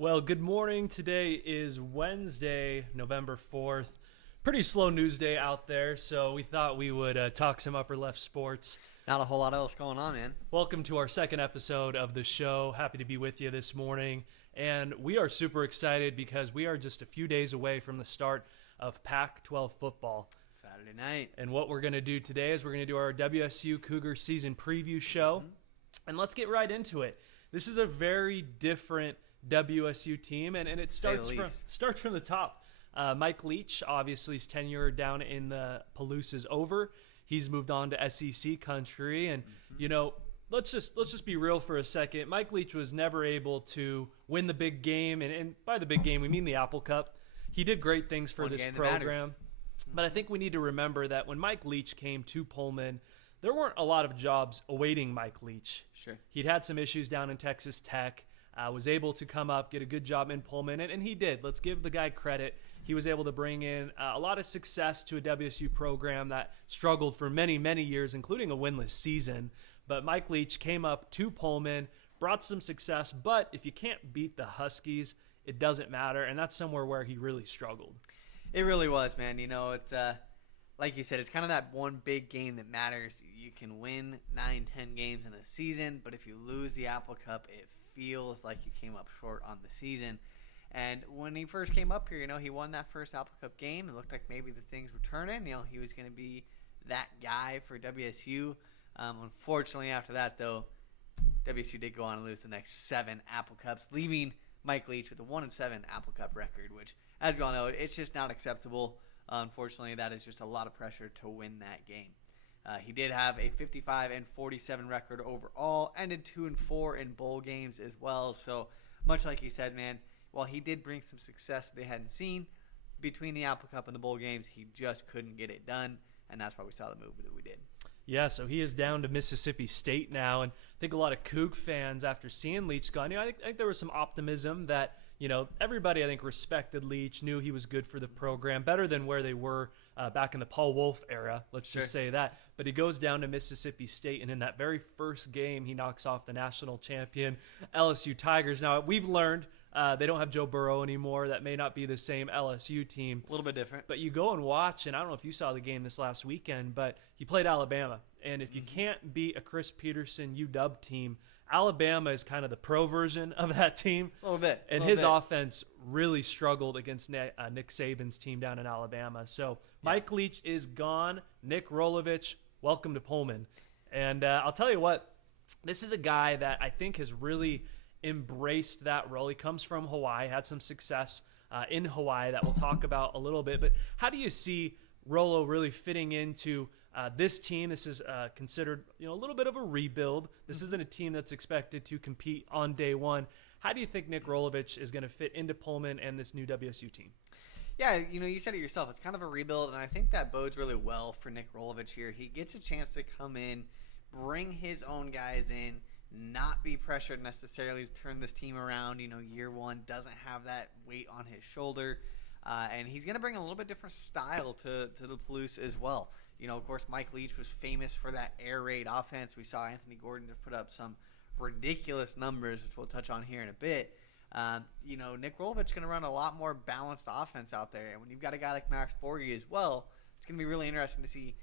Well, good morning. Today is Wednesday, November 4th. Pretty slow news day out there, so we thought we would talk some upper left sports. Not a whole lot else going on, man. Welcome to our second episode of the show. Happy to be with you this morning. And we are super excited because we are just a few days away from the start of Pac-12 football. Saturday night. And what we're going to do today is we're going to do our WSU Cougars season preview show. And let's get right into it. This is a very different WSU team, and it starts from the top. Mike Leach, obviously, his tenure down in the Palouse is over. He's moved on to SEC country, and let's just be real for a second. Mike Leach was never able to win the big game, and by the big game we mean the Apple Cup. He did great things for this program, but I think we need to remember that when Mike Leach came to Pullman, there weren't a lot of jobs awaiting Mike Leach. Sure, he'd had some issues down in Texas Tech. Was able to come up, get a good job in Pullman, and he did. Let's give the guy credit. He was able to bring in a lot of success to a WSU program that struggled for many, many years, including a winless season. But Mike Leach came up to Pullman, brought some success, but if you can't beat the Huskies, it doesn't matter, and that's somewhere where he really struggled. It really was, man. It's like you said, it's kind of that one big game that matters. You can win 9-10 games in a season, but if you lose the Apple Cup, it feels like you came up short on the season. And when he first came up here, he won that first Apple Cup game. It looked like maybe the things were turning. He was going to be that guy for WSU. Unfortunately, after that, though, WSU did go on to lose the next 7 Apple Cups, leaving Mike Leach with a 1-7 Apple Cup record, which, as we all know, it's just not acceptable. Unfortunately, that is just a lot of pressure to win that game. He did have a 55-47 record overall, ended 2-4 in bowl games as well. So much like you said, man, while he did bring some success they hadn't seen between the Apple Cup and the bowl games, he just couldn't get it done, and that's why we saw the move that we did. Yeah, so he is down to Mississippi State now, and I think a lot of Coug fans, after seeing Leach gone, I think there was some optimism that everybody, I think, respected Leach, knew he was good for the program, better than where they were back in the Paul Wolf era, let's just say that. But he goes down to Mississippi State, and in that very first game, he knocks off the national champion LSU Tigers. Now, we've learned they don't have Joe Burrow anymore. That may not be the same LSU team. A little bit different. But you go and watch, and I don't know if you saw the game this last weekend, but he played Alabama. And if you can't beat a Chris Peterson UW team, Alabama is kind of the pro version of that team. A little bit. And his offense really struggled against Nick Saban's team down in Alabama. So Mike Leach is gone. Nick Rolovich, welcome to Pullman. And I'll tell you what, this is a guy that I think has really embraced that role. He comes from Hawaii, had some success in Hawaii that we'll talk about a little bit. But how do you see Rolo really fitting into this team? This is considered a little bit of a rebuild. This isn't a team that's expected to compete on day one. How do you think Nick Rolovich is going to fit into Pullman and this new WSU team? Yeah, you said it yourself. It's kind of a rebuild, and I think that bodes really well for Nick Rolovich here. He gets a chance to come in, bring his own guys in, not be pressured necessarily to turn this team around. Year one doesn't have that weight on his shoulder. And he's going to bring a little bit different style to the Palouse as well. Of course, Mike Leach was famous for that air raid offense. We saw Anthony Gordon put up some ridiculous numbers, which we'll touch on here in a bit. Nick Rolovich is going to run a lot more balanced offense out there. And when you've got a guy like Max Borge as well, it's going to be really interesting to see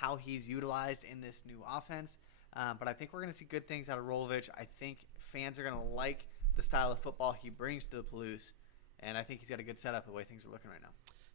how he's utilized in this new offense. But I think we're going to see good things out of Rolovich. I think fans are going to like the style of football he brings to the Palouse. And I think he's got a good setup the way things are looking right now.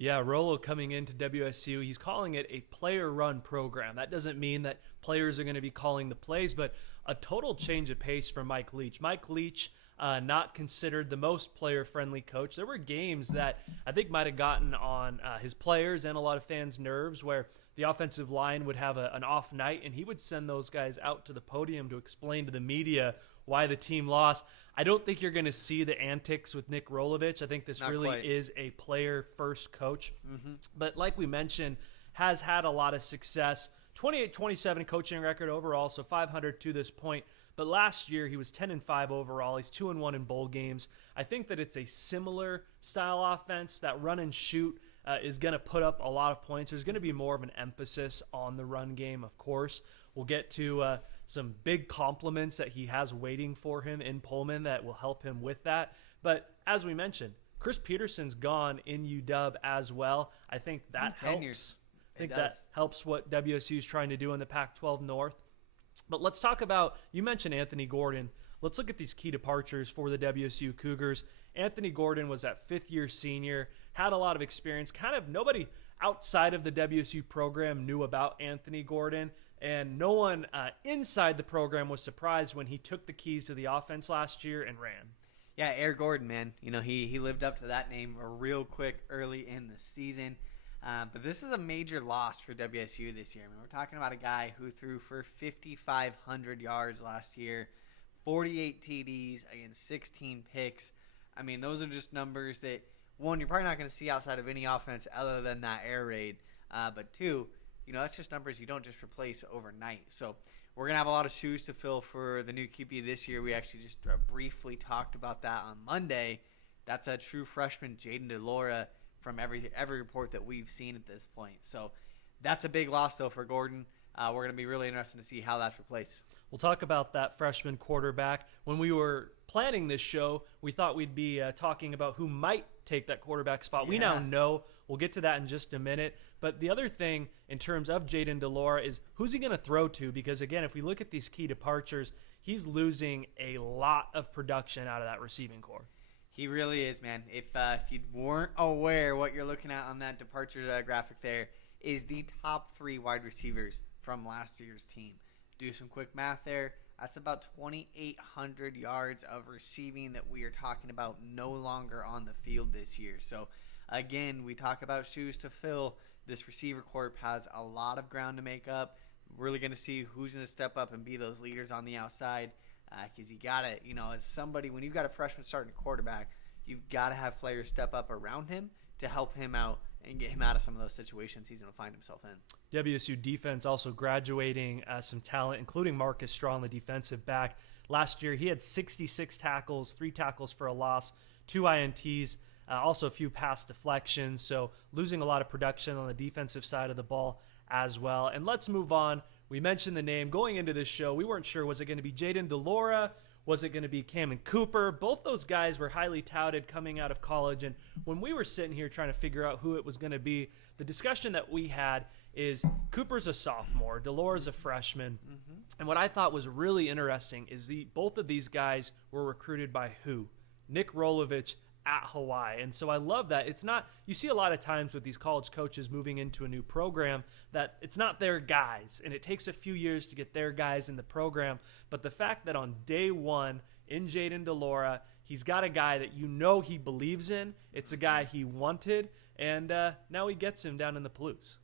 Yeah, Rolo coming into WSU, he's calling it a player-run program. That doesn't mean that players are going to be calling the plays, but a total change of pace from Mike Leach. Mike Leach, not considered the most player-friendly coach. There were games that I think might have gotten on his players and a lot of fans' nerves where the offensive line would have an off night, and he would send those guys out to the podium to explain to the media why the team lost. I don't think you're going to see the antics with Nick Rolovich. I think this Not really quite. is a player-first coach. But like we mentioned, has had a lot of success. 28-27 coaching record overall, so 500 to this point. But last year, he was 10-5 overall. He's 2-1 in bowl games. I think that it's a similar style offense. That run and shoot is going to put up a lot of points. There's going to be more of an emphasis on the run game, of course. We'll get to some big compliments that he has waiting for him in Pullman that will help him with that. But as we mentioned, Chris Peterson's gone in UW as well. I think that helps. I think that helps what WSU is trying to do in the Pac-12 North. But let's talk about, you mentioned Anthony Gordon. Let's look at these key departures for the WSU Cougars. Anthony Gordon was that fifth-year senior, had a lot of experience. Kind of nobody outside of the WSU program knew about Anthony Gordon, and no one inside the program was surprised when he took the keys to the offense last year and ran. Yeah, Air Gordon, man. You know, he lived up to that name real quick early in the season. But this is a major loss for WSU this year. I mean, we're talking about a guy who threw for 5,500 yards last year, 48 TDs against 16 picks. I mean, those are just numbers that, one, you're probably not going to see outside of any offense other than that air raid. But two, you know, that's just numbers you don't just replace overnight. So we're going to have a lot of shoes to fill for the new QB this year. We actually just briefly talked about that on Monday. That's a true freshman, Jayden DeLora, from every report that we've seen at this point. So that's a big loss, though, for Gordon. We're going to be really interested to see how that's replaced. We'll talk about that freshman quarterback. When we were planning this show, we thought we'd be talking about who might take that quarterback spot. Yeah. We now know. We'll get to that in just a minute. But the other thing in terms of Jayden DeLora is who's he going to throw to? Because, again, if we look at these key departures, he's losing a lot of production out of that receiving core. He really is, man. If you weren't aware, what you're looking at on that departure graphic there is the top 3 wide receivers from last year's team. Do some quick math there. That's about 2,800 yards of receiving that we are talking about no longer on the field this year. So, again, we talk about shoes to fill. This receiver corps has a lot of ground to make up. We're really going to see who's going to step up and be those leaders on the outside. Because you got to, you know, as somebody, when you've got a freshman starting quarterback, you've got to have players step up around him to help him out and get him out of some of those situations he's going to find himself in. WSU defense also graduating some talent, including Marcus Strong, the defensive back. Last year, he had 66 tackles, 3 tackles for a loss, 2 INTs, also a few pass deflections. So losing a lot of production on the defensive side of the ball as well. And let's move on. We mentioned the name going into this show. We weren't sure, was it going to be Jayden DeLora? Was it going to be Cameron Cooper? Both those guys were highly touted coming out of college. And when we were sitting here trying to figure out who it was going to be, the discussion that we had is Cooper's a sophomore, DeLora's a freshman. Mm-hmm. And what I thought was really interesting is both of these guys were recruited by who? Nick Rolovich at Hawaii. And so I love that. It's not, you see a lot of times with these college coaches moving into a new program that it's not their guys, and it takes a few years to get their guys in the program. But the fact that on day one in Jayden DeLora, he's got a guy that you know he believes in, it's a guy he wanted, and now he gets him down in the Palouse.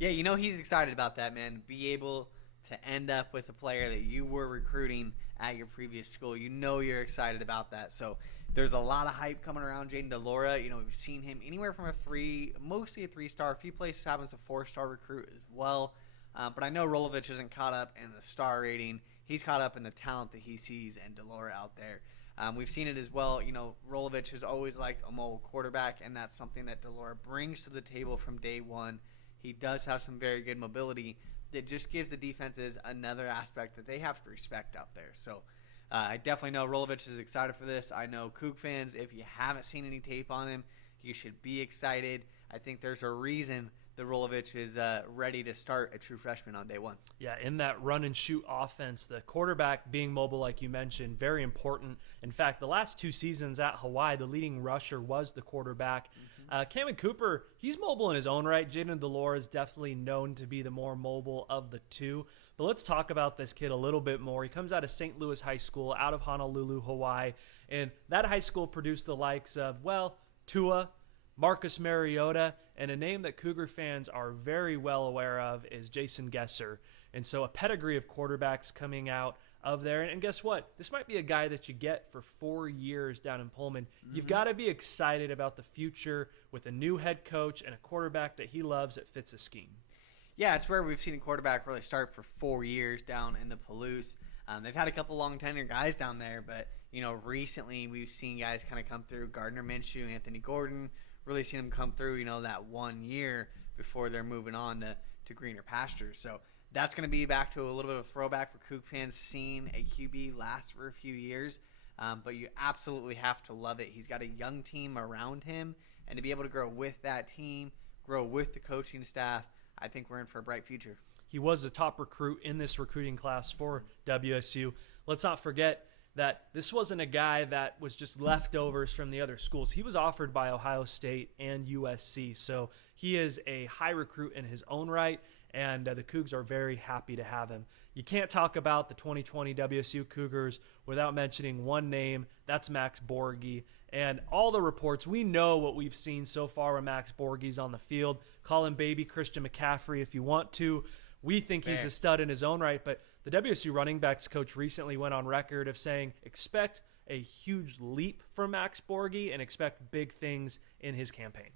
Yeah, you know he's excited about that, man. Be able to end up with a player that you were recruiting at your previous school. You know you're excited about that. So there's a lot of hype coming around Jayden DeLora. You know, we've seen him anywhere from mostly a 3-star. A few places happens a 4-star recruit as well. But I know Rolovich isn't caught up in the star rating. He's caught up in the talent that he sees and DeLora out there. We've seen it as well. You know, Rolovich has always liked a mobile quarterback, and that's something that DeLora brings to the table from day one. He does have some very good mobility that just gives the defenses another aspect that they have to respect out there. So I definitely know Rolovich is excited for this. I know Coug fans, if you haven't seen any tape on him, you should be excited. I think there's a reason that Rolovich is ready to start a true freshman on day one. Yeah, in that run-and-shoot offense, the quarterback being mobile, like you mentioned, very important. In fact, the last 2 seasons at Hawaii, the leading rusher was the quarterback. Mm-hmm. Cameron Cooper, he's mobile in his own right. Jayden DeLora is definitely known to be the more mobile of the two. But let's talk about this kid a little bit more. He comes out of St. Louis High School out of Honolulu, Hawaii. And that high school produced the likes of, well, Tua, Marcus Mariota, and a name that Cougar fans are very well aware of is Jason Gesser. And so a pedigree of quarterbacks coming out of there. And guess what? This might be a guy that you get for 4 years down in Pullman. Mm-hmm. You've got to be excited about the future with a new head coach and a quarterback that he loves that fits his scheme. Yeah, it's where we've seen a quarterback really start for 4 years down in the Palouse. They've had a couple long tenure guys down there, but recently we've seen guys kind of come through. Gardner Minshew, Anthony Gordon, really seen them come through, that 1 year before they're moving on to greener pastures. So That's going to be back to a little bit of a throwback for Coug fans, seeing a QB last for a few years. But you absolutely have to love it. He's got a young team around him, and to be able to grow with that team, grow with the coaching staff, I think we're in for a bright future. He was a top recruit in this recruiting class for WSU. Let's not forget that this wasn't a guy that was just leftovers from the other schools. He was offered by Ohio State and USC, so he is a high recruit in his own right, and the Cougs are very happy to have him. You can't talk about the 2020 WSU Cougars without mentioning one name. That's Max Borge. And all the reports, we know what we've seen so far when Max Borge's on the field. Call him baby Christian McCaffrey if you want to. We think he's a stud in his own right, but the WSU running backs coach recently went on record of saying expect a huge leap from Max Borge and expect big things in his campaign.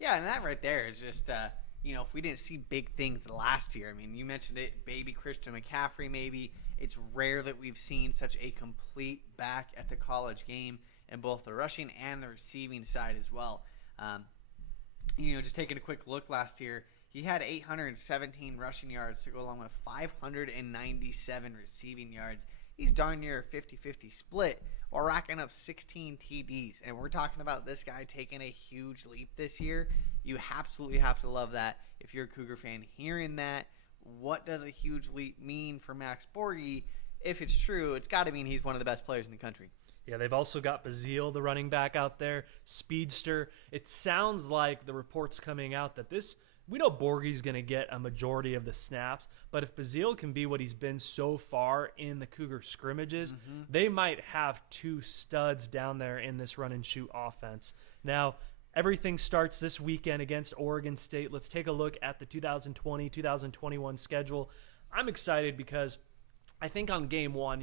Yeah, and that right there is just, if we didn't see big things last year, I mean, you mentioned it, baby Christian McCaffrey maybe. It's rare that we've seen such a complete back at the college game in both the rushing and the receiving side as well. Just taking a quick look last year, he had 817 rushing yards to go along with 597 receiving yards. He's darn near a 50-50 split while racking up 16 TDs. And we're talking about this guy taking a huge leap this year. You absolutely have to love that if you're a Cougar fan hearing that. What does a huge leap mean for Max Borge? If it's true, it's got to mean he's one of the best players in the country. Yeah, they've also got Bazile, the running back out there, speedster. It sounds like the reports coming out that we know Borge's going to get a majority of the snaps, but if Bazile can be what he's been so far in the Cougar scrimmages, they might have two studs down there in this run-and-shoot offense. Now, everything starts this weekend against Oregon State. Let's take a look at the 2020-2021 schedule. I'm excited because I think on game one,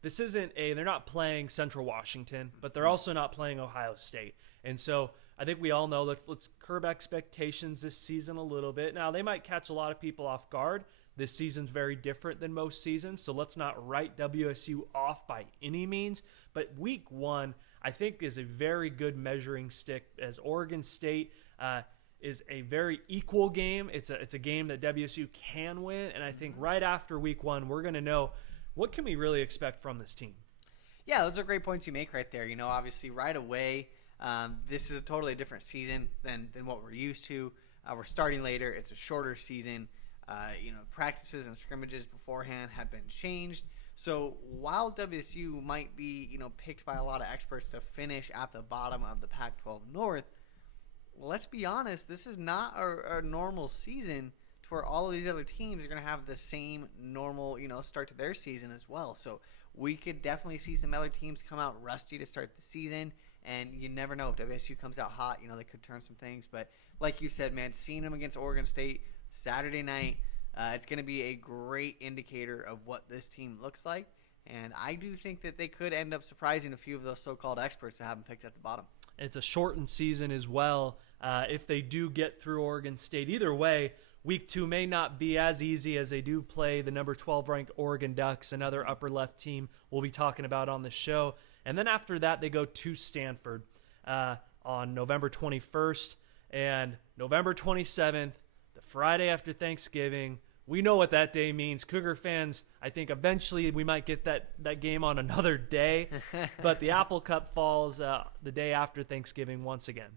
this isn't they're not playing Central Washington, but they're also not playing Ohio State. And so I think we all know let's curb expectations this season a little bit. Now, they might catch a lot of people off guard. This season's very different than most seasons, so let's not write WSU off by any means. But week one, I think, is a very good measuring stick, as Oregon State is a very equal game. It's a game that WSU can win, and I think right after week one, we're going to know what can we really expect from this team. Yeah, those are great points you make right there. Obviously right away, this is a totally different season than what we're used to. We're starting later. It's a shorter season. Practices and scrimmages beforehand have been changed. So while WSU might be, picked by a lot of experts to finish at the bottom of the Pac-12 North, let's be honest, this is not a normal season to where all of these other teams are going to have the same normal, start to their season as well. So we could definitely see some other teams come out rusty to start the season, and you never know if WSU comes out hot. They could turn some things. But like you said, man, seeing them against Oregon State Saturday night, it's going to be a great indicator of what this team looks like. And I do think that they could end up surprising a few of those so-called experts that have them picked at the bottom. It's a shortened season as well. If they do get through Oregon State, either way, week two may not be as easy as they do play the number 12 ranked Oregon Ducks, another upper left team we'll be talking about on the show. And then after that, they go to Stanford on November 21st and November 27th, the Friday after Thanksgiving. We know what that day means. Cougar fans, I think eventually we might get that game on another day. But the Apple Cup falls the day after Thanksgiving once again.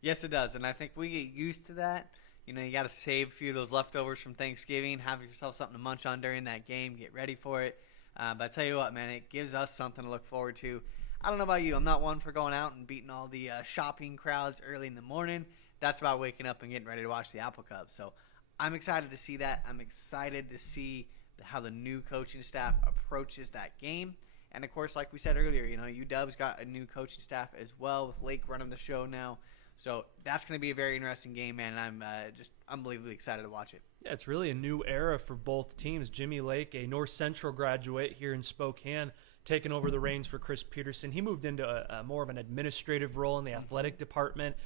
Yes, it does. And I think we get used to that. You got to save a few of those leftovers from Thanksgiving, have yourself something to munch on during that game, get ready for it. But I tell you what, man, it gives us something to look forward to. I don't know about you. I'm not one for going out and beating all the shopping crowds early in the morning. That's about waking up and getting ready to watch the Apple Cup. So I'm excited to see that. I'm excited to see how the new coaching staff approaches that game. And, of course, like we said earlier, UW's got a new coaching staff as well with Lake running the show now. So that's going to be a very interesting game, man, and I'm just unbelievably excited to watch it. Yeah, it's really a new era for both teams. Jimmy Lake, a North Central graduate here in Spokane, taking over the reins for Chris Peterson. He moved into a more of an administrative role in the athletic department.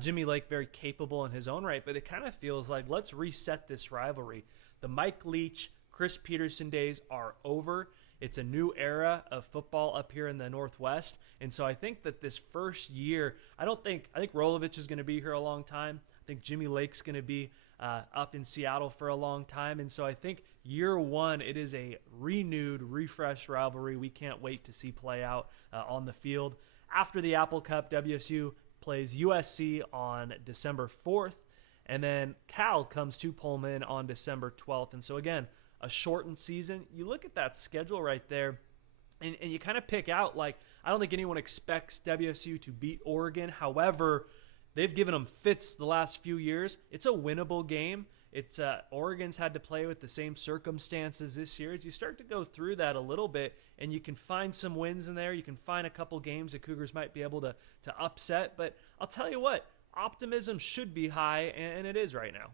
Jimmy Lake, very capable in his own right, but it kind of feels like let's reset this rivalry. The Mike Leach, Chris Peterson days are over. It's a new era of football up here in the Northwest. And so I think that this first year, I think Rolovich is going to be here a long time. think Jimmy Lake's going to be up in Seattle for a long time. And so I think year one, it is a renewed, refreshed rivalry we can't wait to see play out on the field. After the Apple Cup, WSU plays USC on December 4th, and then Cal comes to Pullman on December 12th. And so again, a shortened season. You look at that schedule right there, and you kind of pick out, like, I don't think anyone expects WSU to beat Oregon. However, they've given them fits the last few years. It's a winnable game. It's Oregon's had to play with the same circumstances this year. As you start to go through that a little bit, and you can find some wins in there, you can find a couple games the Cougars might be able to upset. But I'll tell you what, optimism should be high, and it is right now.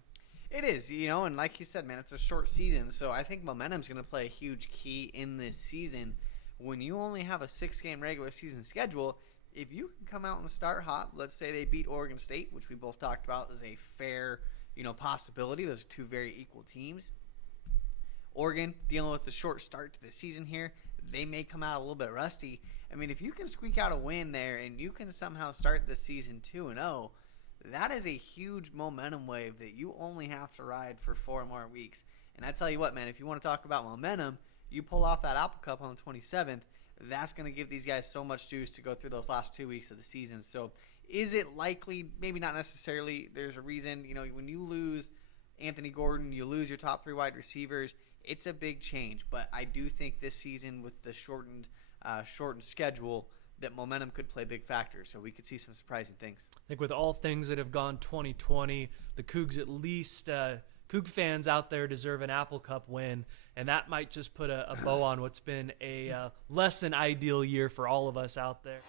It is, and like you said, man, it's a short season, so I think momentum's going to play a huge key in this season. When you only have a 6-game regular season schedule, if you can come out and start hot, let's say they beat Oregon State, which we both talked about as a fair, possibility. Those are two very equal teams. Oregon, dealing with the short start to the season here, they may come out a little bit rusty. I mean, if you can squeak out a win there and you can somehow start the season 2-0, that is a huge momentum wave that you only have to ride for 4 more weeks. And I tell you what, man, if you want to talk about momentum, you pull off that Apple Cup on the 27th, that's going to give these guys so much juice to go through those last 2 weeks of the season. So is it likely? Maybe not necessarily. There's a reason. When you lose Anthony Gordon, you lose your top 3 wide receivers, it's a big change. But I do think this season with the shortened schedule, that momentum could play big factors, so we could see some surprising things. I think with all things that have gone 2020, the Cougs, at least Coug fans out there, deserve an Apple Cup win, and that might just put a bow on what's been a less than ideal year for all of us out there.